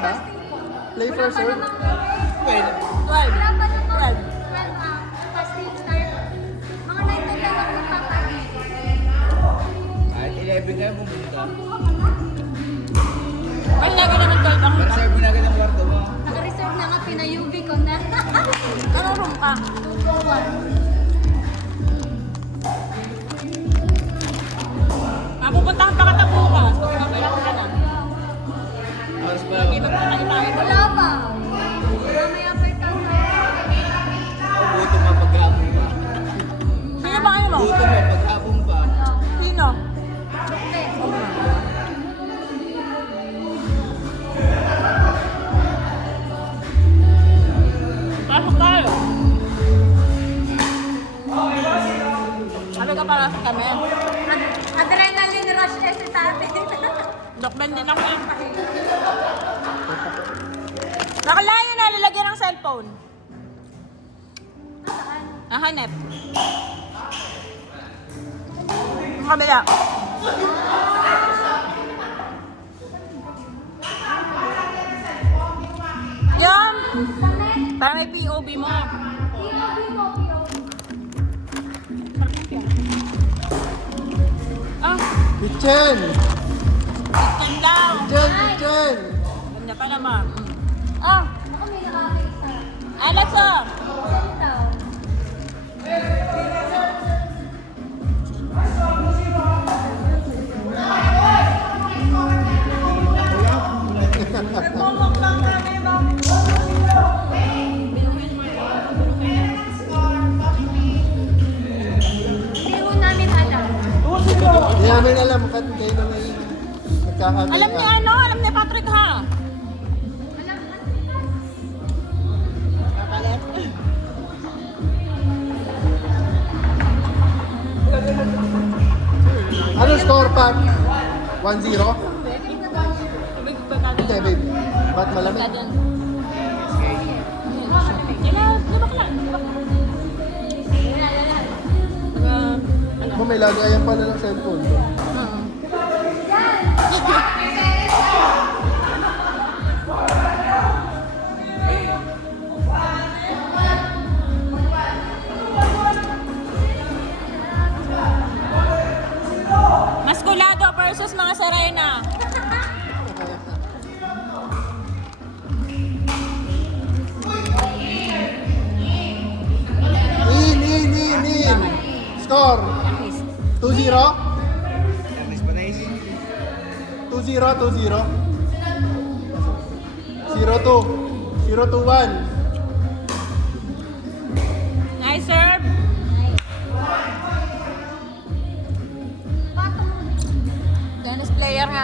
ba? Play first serve? 12. Wala pa naman. 12. 12 fasting start. Mga 9 to 10 ang magpapagay. Kahit 11 kayo pumunta. Ay, lagi naman 12 ang Reserve mo na agad ang kwarto mo. Naka-reserve na nga, pinayubi ko na. Anong room ka? 2-1. Pupuntahan pa kita bukas. Mamaya ka na. Oras pa Lagi lang. magpapakita. Wala pa. Mamaya pa ito na. Ako gutom pa paghapon pa. Sino ba kayo mo? Gutom pa paghapon pa. Sino? Pasok tayo. Sabi ka para sa kami. Adrenaline rush kasi tabi. Dokben din ako. Nakalayo na, lalagyan ng cellphone. Hanep. Ang kabila. Yan! Para may POV mo. Ah, Kitchen! kitchen daw. Kitchen! Ganda pa naman. Ah, Ako may nakakaisa. alas ah. Saan daw? Nagmumukbang kami ba? Hindi ko namin alam. Hindi namin alam kung kayo na may nagkakagaya. Alam niya ano? Alam ni Patrick ha? Ano score pa? 1-0? Tubig ba ka Hindi, babe. Ba't malamig? dyan? Lubak lang. Mo may lagayan pala ng cellphone. Maskulado versus mga Serena. In! Score! 2-0? Nice pa nice. 2-0, 2-0. 0-2. 0-2-1. Nice serve. Tennis player nga